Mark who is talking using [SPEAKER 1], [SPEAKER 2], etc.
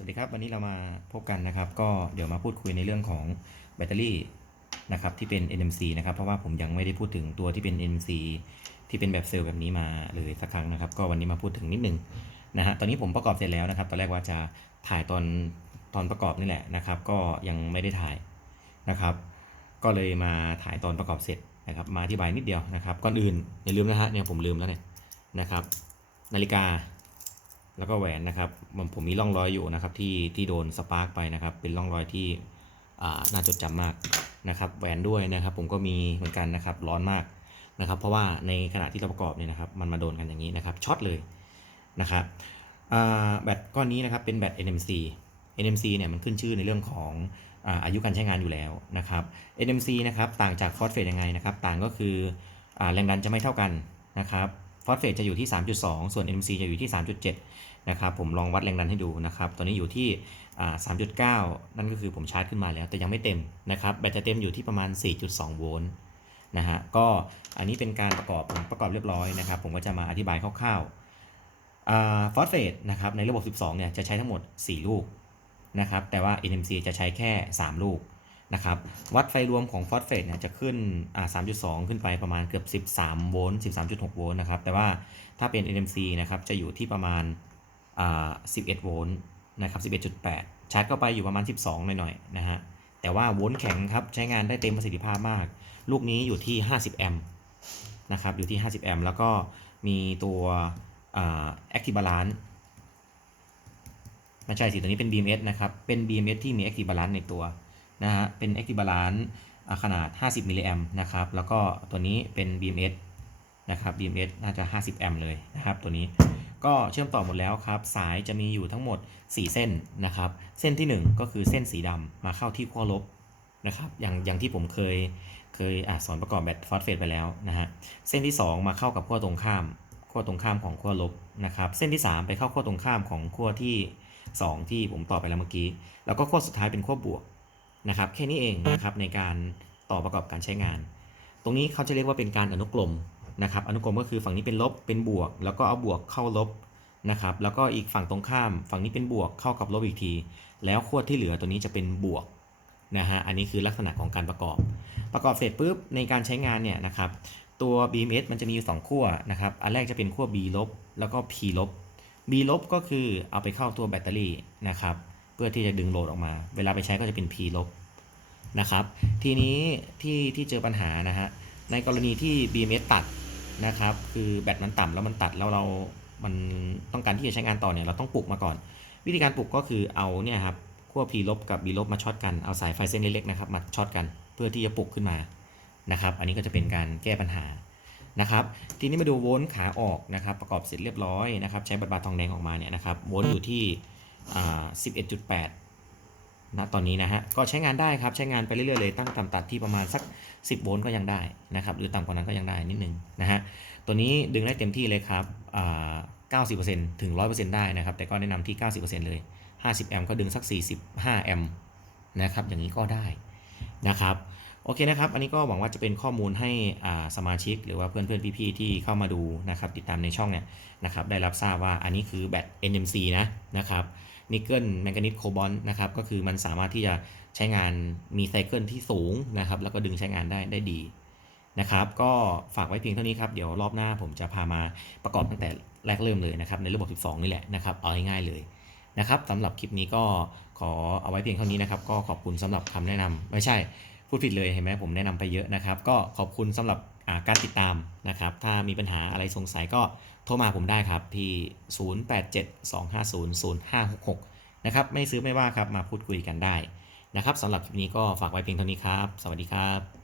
[SPEAKER 1] สวัสดีครับ วันนี้เรามาพบกันนะครับ ก็เดี๋ยวมาพูดคุยในเรื่องของแบตเตอรี่นะครับที่เป็น NMC นะครับ เพราะว่าผมยังไม่ได้พูดถึงตัวที่เป็น NMC ที่เป็นแบบเซลล์แบบนี้มาเลยสักครั้งนะครับ ก็วันนี้มาพูดถึงนิดนึงนะฮะตอนนี้ผมประกอบเสร็จแล้วนะครับ ตอนแรกว่าจะถ่ายตอนตอนประกอบนี่แหละนะครับ ก็ยังไม่ได้ถ่ายนะครับ ก็เลยมาถ่ายตอนประกอบเสร็จนะครับ มาอธิบายนิดเดียวนะครับ ก่อนอื่นอย่าลืมนะฮะเนี่ยผมลืมแล้วเนี่ยนะครับ นาฬิกา แล้วก็แหวนนะครับผมผมมีร่องรอยอยู่นะครับที่ที่โดนสปาร์กไปนะครับ เป็นร่องรอยที่น่าจดจำมากนะครับแหวนด้วยนะครับ ผมก็มีเหมือนกันนะครับร้อนมากนะครับ เพราะว่าในขณะที่เราประกอบเนี่ยนะครับ มันมาโดนกันอย่างนี้นะครับช็อตเลยนะครับแบตก้อนนี้นะครับเป็นแบต NMC NMC เนี่ยมันขึ้นชื่อในเรื่องของอาอายุการใช้งานอยู่แล้วนะครับ NMC นะครับต่างจากฟอสเฟตยังไงนะครับ ต่างก็คืออแรงดันจะไม่เท่ากันนะครับ อสเฟตจะอยู่ที่ 3.2 ส่วน NMC จะอยู่ที่ 3.7 นะครับผมลองวัดแรงดันให้ดูนะครับ ตอนนี้อยู่ที่ 3.9 นั่นก็คือผมชาร์จขึ้นมาแล้ว แต่ยังไม่เต็มนะครับ แบตจะเต็มอยู่ที่ประมาณ 4.2 โวลต์นะฮะ ก็อันนี้เป็นการประกอบผมประกอบเรียบร้อยนะครับ ผมก็จะมาอธิบายคร่าวๆฟอสเฟตนะครับในระบบ 12 เนี่ยจะใช้ทั้งหมด 4 ลูกนะครับ แต่ว่า NMC จะใช้แค่ 3 ลูก นะครับ วัดไฟรวมของฟอสเฟตเนี่ยจะขึ้นอ่า3.2 ขึ้นไปประมาณเกือบ 13 โวลต์ 13.6 โวลต์นะครับ แต่ว่าถ้าเป็น NMC นะครับจะอยู่ที่ประมาณอ่า11 โวลต์นะครับ 11.8 ชาร์จเข้าไปอยู่ประมาณ 12 หน่อยๆนะฮะ แต่ว่าโวลต์แข็งครับใช้งานได้เต็มประสิทธิภาพมาก ลูกนี้อยู่ที่ 50 แอมป์นะครับ อยู่ที่ 50 แอมป์ แล้วก็มีตัวอ่า Active Balance ไม่ใช่สิตัวนี้เป็น BMS นะครับ เป็น BMS ที่มี Active Balance ในตัว นะฮะเป็น Active Balance ขนาด 50 มิลลิแอมนะครับ แล้วก็ตัวนี้เป็น BMS นะครับ BMS น่าจะ 50 แอมเลยนะครับ ตัวนี้ก็เชื่อมต่อหมดแล้วครับ สายจะมีอยู่ทั้งหมด 4 เส้นนะครับ เส้นที่ 1 ก็คือเส้นสีดำมาเข้าที่ขั้วลบนะครับ อย่างอย่างที่ผมเคยเคยอสอนประกอบแบตฟอสเฟตไปแล้วนะฮะ เส้นที่ 2 มาเข้ากับขั้วตรงข้ามขั้วตรงข้ามของขั้วลบนะครับ เส้นที่ 3 ไปเข้าขั้วตรงข้ามของขั้วที่ 2 ที่ผมต่อไปแล้วเมื่อกี้ แล้วก็ขั้วสุดท้ายเป็นขั้วบวก นะครับแค่นี้เองนะครับในการต่อประกอบการใช้งาน ตรงนี้เขาจะเรียกว่าเป็นการอนุกรมนะครับอนุกรมก็คือฝั่งนี้เป็นลบเป็นบวก แล้วก็เอาบวกเข้าลบนะครับแล้วก็อีกฝั่งตรงข้าม ฝั่งนี้เป็นบวกเข้ากับลบอีกที แล้วขั้วที่เหลือตัวนี้จะเป็นบวกนะฮะอันนี้คือลักษณะของการประกอบ ประกอบเสร็จปุ๊บในการใช้งานเนี่ยนะครับตัว BMS มันจะมีอยู่2ขั้วนะครับอันแรกจะเป็นขั้ว B ลบแล้วก็ P ลบ B ลบก็คือเอาไปเข้าตัวแบตเตอรี่นะครับ พื่อที่จะดึงโหลดออกมา เวลาไปใช้ก็จะเป็น P ลบนะครับ ทีนี้ที่ที่เจอปัญหานะฮะ ในกรณีที่ BMS ตัดนะครับ คือแบตมันต่ำแล้วมันตัดแล้วเรา มันต้องการที่จะใช้งานต่อเนี่ยเราต้องปลุกมาก่อน วิธีการปลุกก็คือเอาเนี่ยครับขั้ว P ลบกับ B ลบมาช็อตกัน เอาสายไฟเส้นเล็กๆนะครับมาช็อตกัน เพื่อที่จะปลุกขึ้นมานะครับ อันนี้ก็จะเป็นการแก้ปัญหานะครับ ทีนี้มาดูโวลต์ขาออกนะครับ ประกอบเสร็จเรียบร้อยนะครับ ใช้บัตรบาททองแดงออกมาเนี่ยนะครับ โวลต์อยู่ที่ อ่า11.8ณตอนนี้นะฮะ ก็ใช้งานได้ครับ ใช้งานไปเรื่อยๆเลย ตั้งต่ำตัดที่ประมาณสัก 10 โวลต์ก็ยังได้นะครับ หรือต่ำกว่านั้นก็ยังได้นิดนึงนะฮะ ตัวนี้ดึงได้เต็มที่เลยครับอ่า90%ถึง 100%ได้นะครับ แต่ก็แนะนำที่ 90%เลย 50 แอมป์ก็ดึงสัก 45 แอมป์นะครับ อย่างนี้ก็ได้นะครับ โอเคนะครับ อันนี้ก็หวังว่าจะเป็นข้อมูลให้สมาชิก หรือว่าเพื่อนๆพี่ๆที่เข้ามาดูนะครับติดตามในช่องเนี่ยนะครับได้รับทราบว่าอันนี้คือแบต NMC นะนะครับนิกเกิลแมงกานีสโคบอลนะครับก็คือมันสามารถที่จะใช้งานมีไซเคิลที่สูงนะครับแล้วก็ดึงใช้งานได้ได้ดีนะครับก็ฝากไว้เพียงเท่านี้ครับ เดี๋ยวรอบหน้าผมจะพามาประกอบตั้งแต่แรกเริ่มเลยนะครับในระบบ 12 นี่แหละนะครับเอาง่ายๆเลยนะครับสำหรับคลิปนี้ก็ขอเอาไว้เพียงเท่านี้นะครับ ก็ขอบคุณสำหรับคำแนะนำไม่ใช่ พูดผิดเลยเห็นไหมผมแนะนำไปเยอะนะครับ ก็ขอบคุณสำหรับการติดตามนะครับ ถ้ามีปัญหาอะไรสงสัยก็โทรมาผมได้ครับที่ 0872500566 นะครับ ไม่ซื้อไม่ว่าครับ มาพูดคุยกันได้นะครับสำหรับคลิปนี้ก็ฝากไว้เพียงเท่านี้ครับ สวัสดีครับ